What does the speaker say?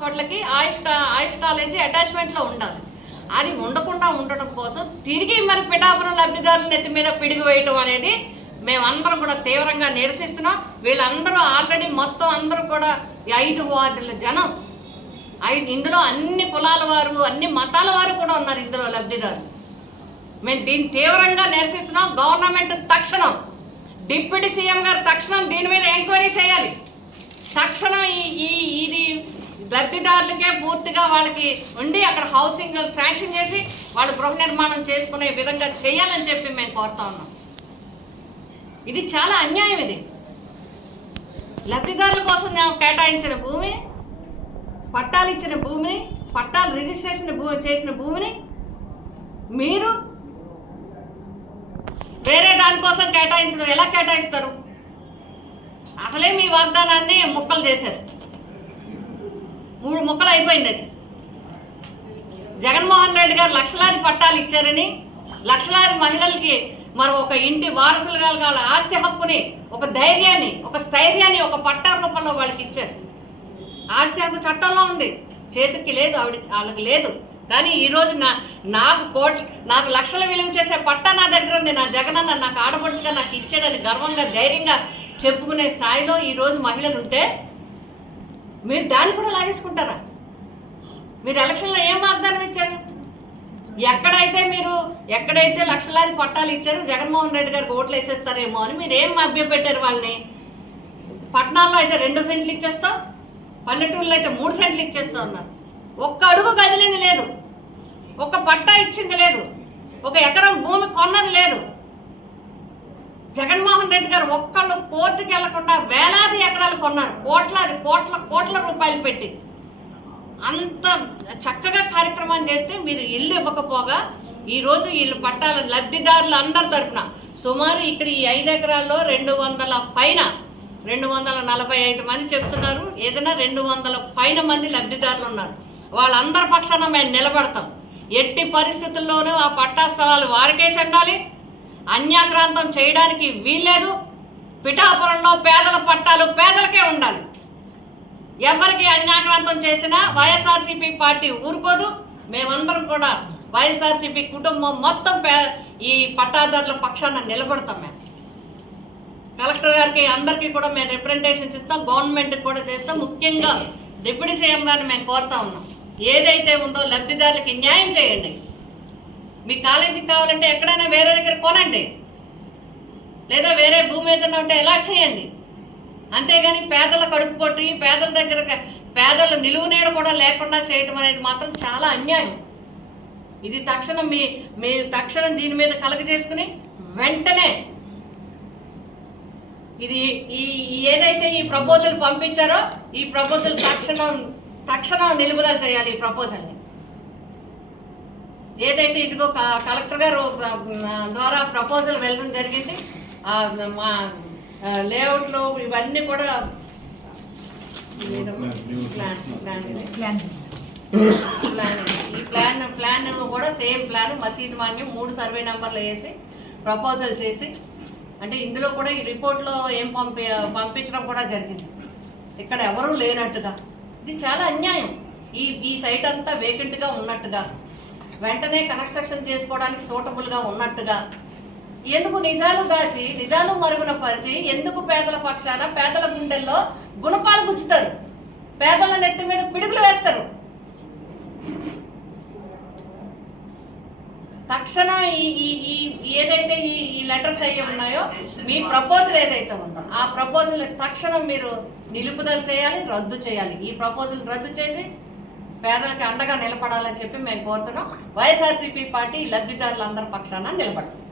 హాస్పిటల్కి ఆయుష్ కాలేజీ అటాచ్మెంట్లో ఉండాలి. అది ఉండకుండా ఉండడం కోసం తిరిగి మరి పిఠాపురం లబ్ధిదారుల నెత్తి మీద పిడుగు వేయటం అనేది మేమందరం కూడా తీవ్రంగా నిరసిస్తున్నాం. వీళ్ళందరూ ఆల్రెడీ మొత్తం అందరూ కూడా 5 వార్డుల జనం, ఇందులో అన్ని కులాల వారు, అన్ని మతాల వారు కూడా ఉన్నారు ఇందులో లబ్ధిదారులు. మేము దీన్ని తీవ్రంగా నిరసిస్తున్నాం. గవర్నమెంట్ తక్షణం, డిప్యూటీ సీఎం గారు తక్షణం దీని మీద ఎంక్వైరీ చేయాలి. తక్షణం ఇది లబ్ధిదారులకే పూర్తిగా వాళ్ళకి ఉండి అక్కడ హౌసింగ్ శాంక్షన్ చేసి వాళ్ళు గృహ నిర్మాణం చేసుకునే విధంగా చేయాలని చెప్పి మేము కోరుతా ఉన్నాం. ఇది చాలా అన్యాయం. ఇది లబ్ధిదారుల కోసం కేటాయించిన భూమి, పట్టాలు ఇచ్చిన భూమిని, పట్టాలు రిజిస్ట్రేషన్ చేసిన భూమిని మీరు వేరే దానికోసం కేటాయించడం ఎలా కేటాయిస్తారు? అసలే మీ వాగ్దానాన్ని ముక్కలు చేశారు. 3 ముక్కలు అయిపోయింది. అది జగన్మోహన్ రెడ్డి గారు లక్షలాది పట్టాలు ఇచ్చారని, లక్షలాది మహిళలకి మరి ఒక ఇంటి వారసులుగా వాళ్ళ ఆస్తి హక్కుని, ఒక ధైర్యాన్ని, ఒక స్థైర్యాన్ని ఒక పట్టా రూపంలో వాళ్ళకి ఇచ్చారు. ఆస్తి హక్కు చట్టంలో ఉంది, చేతికి లేదు, వాళ్ళకి లేదు. కానీ ఈరోజు నాకు లక్షల విలువ చేసే పట్టా నా దగ్గర ఉంది, నా జగనన్న నాకు ఆడపడుచుగా నాకు ఇచ్చాడని గర్వంగా ధైర్యంగా చెప్పుకునే స్థాయిలో ఈరోజు మహిళలు ఉంటే మీరు దాన్ని కూడా లాగేసుకుంటారా? మీరు ఎలక్షన్లో ఏం వాగ్దానం ఇచ్చారు? ఎక్కడైతే లక్షలాది పట్టాలు ఇచ్చారు, జగన్మోహన్ రెడ్డి గారికి ఓట్లు వేసేస్తారేమో అని మీరు ఏం మభ్యపెట్టారు వాళ్ళని? పట్టణాల్లో అయితే 2 సెంట్లు ఇచ్చేస్తాం, పల్లెటూరులో అయితే 3 సెంట్లు ఇచ్చేస్తా ఉన్నారు. ఒక్క అడుగు కదిలింది లేదు, ఒక పట్టా ఇచ్చింది లేదు, ఒక ఎకరం భూమి కొన్నది లేదు. జగన్మోహన్ రెడ్డి గారు ఒక్కళ్ళు కోర్టుకి వెళ్లకుండా వేలాది ఎకరాలు కొన్నారు, కోట్ల రూపాయలు పెట్టి. అంత చక్కగా కార్యక్రమాన్ని చేస్తే మీరు ఇల్లు ఇవ్వకపోగా ఈరోజు వీళ్ళు పట్టాల లబ్ధిదారులు అందరి తరఫున సుమారు ఇక్కడ ఈ 5 ఎకరాల్లో 200 పైన 245 మంది చెప్తున్నారు. ఏదైనా 200 పైన మంది లబ్ధిదారులు ఉన్నారు. వాళ్ళందరి పక్షాన మేము నిలబడతాం. ఎట్టి పరిస్థితుల్లోనూ ఆ పట్టా స్థలాలు వారికే చెందాలి, అన్యాక్రాంతం చేయడానికి వీల్లేదు. పిఠాపురంలో పేదల పట్టాలు పేదలకే ఉండాలి. ఎవరికి అన్యాక్రాంతం చేసినా వైఎస్ఆర్సీపీ పార్టీ ఊరుకోదు. మేమందరం కూడా వైఎస్ఆర్సీపీ కుటుంబం మొత్తం ఈ పట్టాదారుల పక్షాన నిలబడతాం. మేము కలెక్టర్ గారికి అందరికీ కూడా మేము రిప్రజెంటేషన్స్ ఇస్తాం, గవర్నమెంట్కి కూడా చేస్తాం. ముఖ్యంగా డిప్యూటీ సీఎం గారిని మేము కోరుతా ఉన్నాం, ఏదైతే ఉందో లబ్ధిదారులకి న్యాయం చేయండి. మీ కాలేజీకి కావాలంటే ఎక్కడైనా వేరే దగ్గర కొనండి, లేదా వేరే భూమి ఏదైనా ఉంటే అలాట్ చేయండి. అంతేగాని పేదల కడుపు కొట్టి పేదల నిలువు నీడ కూడా లేకుండా చేయటం అనేది మాత్రం చాలా అన్యాయం. ఇది తక్షణం మీరు తక్షణం దీని మీద కలగజేసుకుని వెంటనే ఇది ఏదైతే ఈ ప్రపోజల్ పంపించారో ఈ ప్రపోజల్ తక్షణం నిలుపుదల చేయాలి. ఈ ప్రపోజల్ని ఏదైతే ఇదిగో కలెక్టర్ గారు ద్వారా ప్రపోజల్ వెళ్ళడం జరిగింది. మా లేఅవుట్లో ఇవన్నీ కూడా ప్లాన్ కూడా సేమ్ ప్లాన్, మసీదు మాన్యం 3 సర్వే నెంబర్లు వేసి ప్రపోజల్ చేసి, అంటే ఇందులో కూడా ఈ రిపోర్ట్లో ఏం పంపించడం కూడా జరిగింది. ఇక్కడ ఎవరూ లేనట్టుగా, ఇది చాలా అన్యాయం. ఈ సైట్ అంతా వేకెంట్గా ఉన్నట్టుగా, వెంటనే కన్స్ట్రక్షన్ చేసుకోవడానికి సూటబుల్గా ఉన్నట్టుగా, ఎందుకు నిజాలు దాచి నిజాలు మరుగున పరిచి ఎందుకు పేదల పక్షాన పేదల గుండెల్లో గుణపాలు గుచ్చుతారు, పేదల నెత్తి మీద పిడుగులు వేస్తారు? తక్షణం ఏదైతే ఈ లెటర్స్ అయ్యి ఉన్నాయో, మీ ప్రపోజల్ ఏదైతే ఉందో ఆ ప్రపోజల్ తక్షణం మీరు నిలుపుదల చేయాలి, రద్దు చేయాలి. ఈ ప్రపోజల్ రద్దు చేసి పేదలకి అండగా నిలబడాలని చెప్పి మేము కోరుతున్నాం. వైఎస్ఆర్సీపీ పార్టీ లబ్ధిదారులందరి పక్షాన నిలబడుతుంది.